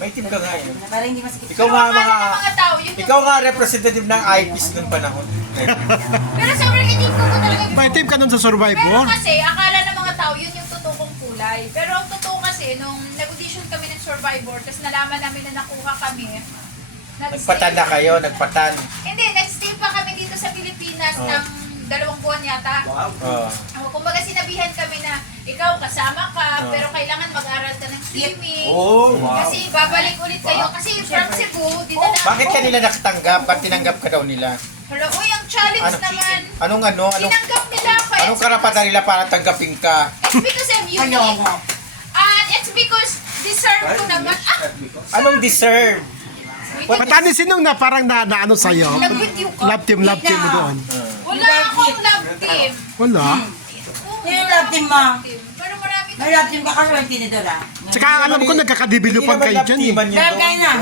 Maitim ka nga eh. Para hindi masakit. Ikaw nga mga tao, yun yung... ikaw nga representative ng IPs noong panahon. Pero sobrang itim ko talaga. Maitim ka nun sa Pero Survivor? kasi, akala ng mga tao, yun yung totoo kong kulay. Pero ang totoo kasi, nung nag-audition kami ng Survivor, tapos nalaman namin na nakuha kami, Nagpatan na kayo, nagpatan. Hindi, nag-stay pa kami dito sa Pilipinas ng 2 buwan yata. Oh. Kumbaga sinabihan kami na, ikaw kasama ka, pero kailangan mag-aral ka ng swimming. Oh, wow. Kasi babalik ulit kayo. Kasi from Cebu, dinala Bakit kanila nakatanggap? Ba't tinanggap ka daw nila? Hello, uy, ang challenge naman. Anong Tinanggap nila ako. anong karapatan nila para tanggapin ka? It's because I'm unique. And it's because deserve ko naman. Anong deserve? Patani sinong na parang na ano sa'yo? Nag-video ka? Love team mo doon. Wala akong love team. Wala. Yung love team mo. Pero marami May love team ka kasi may tinidora. Tsaka alam ko nagkakadibilupan kayo dyan eh. Dahil kayo na.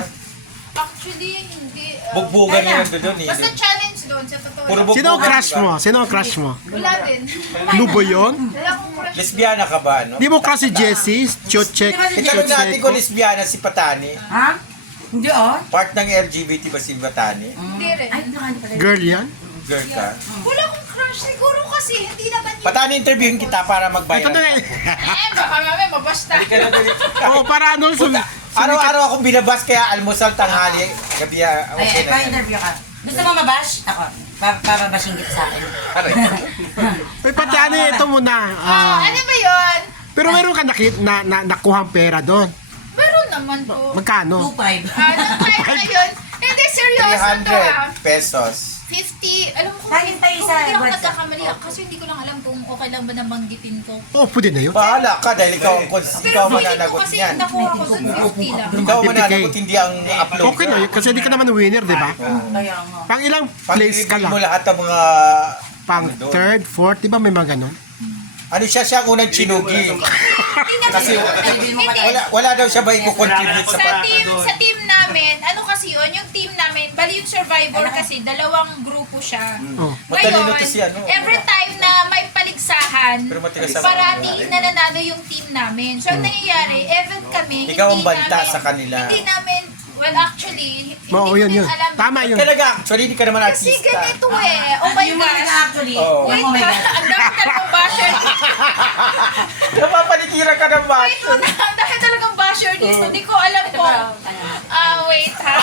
Actually, hindi. Bugbugan nila doon eh. Basta challenge doon, sa totoo. Puro lang. Sino ang crush mo? Sino ang crush mo? Wala din. Lubo yun? Wala akong crush. Lesbiana ka ba, no? Di mo crush si Jessie? Chochek? Itanong natin kung lesbiana si Patani. Ha? Hindi oh. Part ng LGBT ba si Patani? Hindi rin. Ay, nakano pala. Girl yan? Girl ka? Wala akong crush. Siguro kasi, hindi naman yun. Patani, interviewin kita para magbayad. Ito na eh. Baka mamaya mabasta. Oo, para ano? Araw-araw akong binabas kaya almusal, tanghali, gabi, okay Ay, na yan. pa-interview ka. Gusto mo mabash? Ako. Papabashing kita sa akin. Aray. Ay, Patani, ito muna. Ano ba yun? Pero meron ka nakuhang pera doon. Meron naman po. Magkano? 2.5. Nung time na yun, hindi, seryoso to 300 pesos. 50, alam mo kung Laging tayo kung sa hindi ako WhatsApp. nagkakamali, kasi hindi ko lang alam kung okay lang ba na banggitin ko. Oh, pwede na yun. Bahala ka dahil ikaw Pero ang feeling ko mananagot kasi niyan. nakuha ko doon 50 lang. Ikaw ang mananagot, hindi ang upload. Okay na yun, kasi di ka naman winner, di ba? Kaya nga. Pang ilang place ka Pag-i-reveal mo lang? lahat ng mga... Pang ano doon. third, fourth, di ba may mga ganon? Ano siya ang unang chinugi. Kasi wala daw siya ba i-contribute sa Sa team namin, ano kasi yun, yung team namin, bali yung Survivor kasi, 2 grupo siya. Oh. Matalino Ngayon, to si ano. every time na may paligsahan, Pero matigas sa parating nananalo yung team namin. So, ang nangyayari, even kami, Ikaw ang hindi banta namin, sa kanila. Hindi namin, well actually, hindi Oo, ko yun, din yun. alam. Tama yun. Talaga, actually, hindi ka naman Kasi artista. ganito eh. Oh my Yung mga gosh. actually. Oh. Wait, Oh my God. ang dami talagang basher. Napapaligiran ka ng Wait, baso. ang dami talagang basher dito. Hindi ko alam po. Wait ha.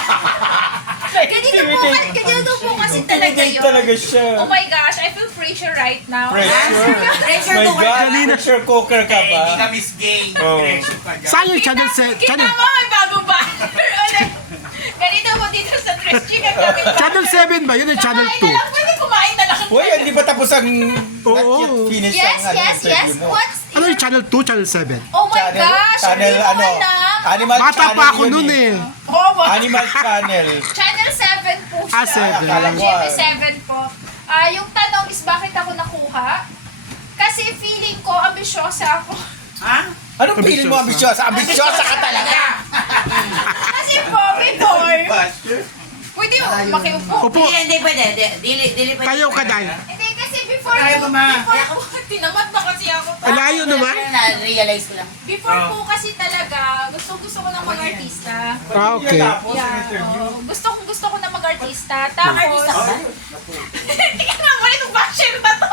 Ganito po kasi talaga Intimidate yun. talaga siya. Oh my gosh, I feel pressure right now. Pressure. Pressure My cooker. God, pressure cooker ka ba? Hindi ka miss gay. Oh. Pressure ka dyan. Saan yung channel Kita channel? mo, may bagong basher ulit. Ganito po dito sa Tres Chicken kami. Channel 7 ba? Yun yung channel Kumain na lang, pwede kumain na lang. Uy, hindi pa tapos ang Oo. not yet finish Yes, ang yes, yes. interview mo. What's... Ano yung channel 2, channel 7? Oh my gosh, Channel hindi ko ano? alam. Animal Bata channel pa ako yun nun eh. Oh, wow. Animal channel. Channel 7 po siya. Ah, 7. Akala ko, GMA7 po. Yung tanong is bakit ako nakuha? Kasi feeling ko ambisyosa ako. Ha? Anong feeling mo ambisyosa? Ambisyosa ka talaga! Kasi po, before, pwede mo makiupo. Opo, Hindi pwede. Dili pwede. tayo ka dahil. Hindi kasi before, Kaya ko, ma. tinamad pa kasi ako. Alayo naman. Na-realize ko lang. Before po kasi talaga, gusto ko ng mag-artista. Ah, okay. Gusto ko na mag-artista. Tapos, Artista ka ba? hindi ka nga mo itong basher na to.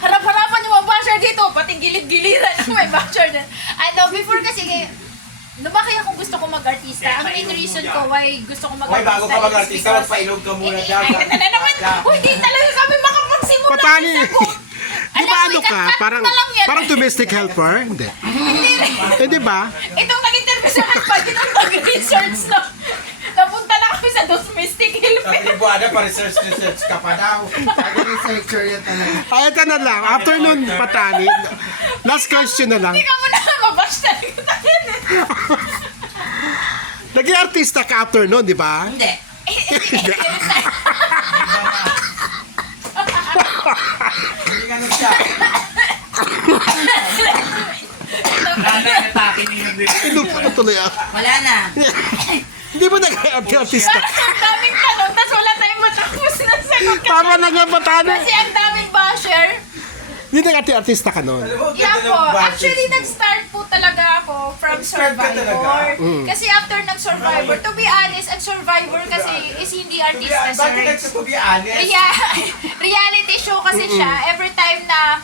Harap-harapan yung mga basher dito. Pati gilid-giliran yung may basher na. Before kasi, lumaki akong gusto ko mag-artista. Ang main reason ko why gusto ko mag-artista. Bago ka mag-artista, magpailog ka muna dyan. Ay, na naman. Hindi talaga kami makapagsimula. Patani. Di ba Alam ano mo, ka? ikat-cut Parang na lang yan. parang domestic helper? Hindi. Eh, di ba? Itong nag-interview sa akin, pag itong nag-research na, napunta na kami sa domestic helper. Sabi mo, ano, pa-research ka pa daw. Ay, ito na lang. After nun, Patani. Last question na lang. Hindi ka mo na mabash talaga tayo. Naging artista ka after nun, di ba? Hindi. Hindi ganun siya. Atake niyo yung Inupo na tuloy ako. Wala na. Hindi mo naging artista. Ang daming tanong, tapos wala tayong matapos na sagot. Tama na nga, Patani. Kasi ang daming basher. Hindi nag-artista ka nun. Alam mo, Yeah ganda po. ng budget Actually, mo. nag-start po talaga ako from Nag-start ka talaga? Survivor. Kasi after ng Survivor, to be honest, ang Survivor kasi is hindi artista, Bakit sir. nagsasabi honest? Reality show kasi siya. Every time na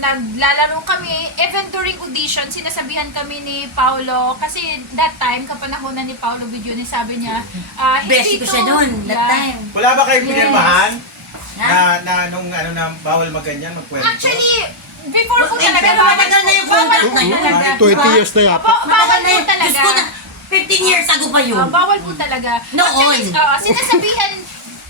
naglalaro kami, even during audition, sinasabihan kami ni Paolo, kasi that time, kapanahonan ni Paolo Videoni, sabi niya, Best ko siya noon, that time. Wala ba kayong Yes. pinirmahan? Ha? Na nung na bawal maganyan, magkwento? Actually, before po Eh, talaga, pero matagal na yung contract na yun. talaga. 20 years na yata. Bawal Matagal na po yun. talaga. Diyos ko na, 15 years ago pa yun. Bawal po talaga. Noon. Actually, sinasabihan,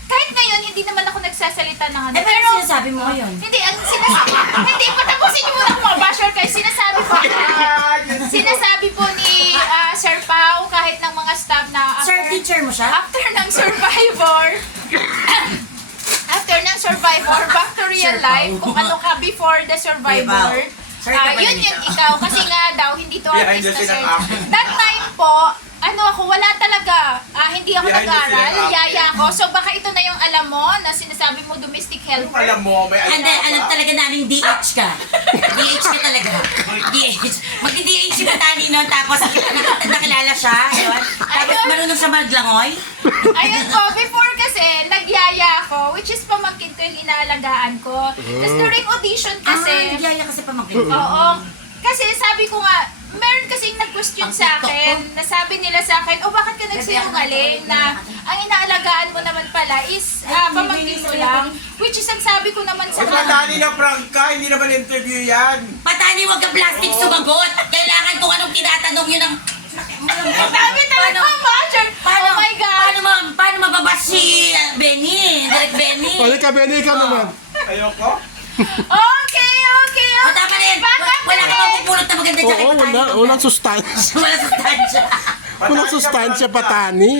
kahit ngayon, hindi naman ako nagsasalita ng ano. Eh, pero sinasabi mo ngayon. Hindi, ang sinasabi, hindi, patapusin niyo muna kung mga basher kayo. Sinasabi po ni Sir Pao, kahit ng mga staff na Sir, teacher mo siya? after ng Survivor, back to real Sir Pao. life, kung ano ka before the Survivor, Sir, ka ba yun nito? yung ikaw. Kasi nga daw, hindi to Behind the artista, scene sir. ang acting. That time po, wala talaga. Hindi ako Behind the scene nag-aral, ang acting. yaya ako. So baka ito na yung alam mo, na sinasabi mo domestic helper. Alam mo, may And then, alam talaga namin DH ka. DH ka talaga. DH. Magdi-DH si Batani noon, tapos nakilala siya. Ayun. Tapos marunong siya maglangoy. Ayun po, before kasi, nagyaya ako, which is pamangkin ko yung inaalagaan ko. Tapos during audition kasi, Nagyaya kasi pamangkin. oo, kasi sabi ko nga, meron kasing nag-question sa akin, nasabi nila sa akin, bakit ka nagsinungaling na ang inaalagaan mo naman pala is pamangkin mo lang, which is ang sabi ko naman sa Huwag matani na prank ka, hindi naman interview yan. Patani, wag ka plastic sumagot. Kailangan kung anong tinatanong yun ang... Ang dami talaga ang basher. Paano, Oh my God. paano mababas si Benny? Direk Benny? O, ikaw, Benny, ikaw naman. Ayoko. Okay. O, tama na yan. Wala ka mapupulot na maganda dyan kay Oo, Patani. walang sustansya. Wala sustansya. Walang sustansya, Patani.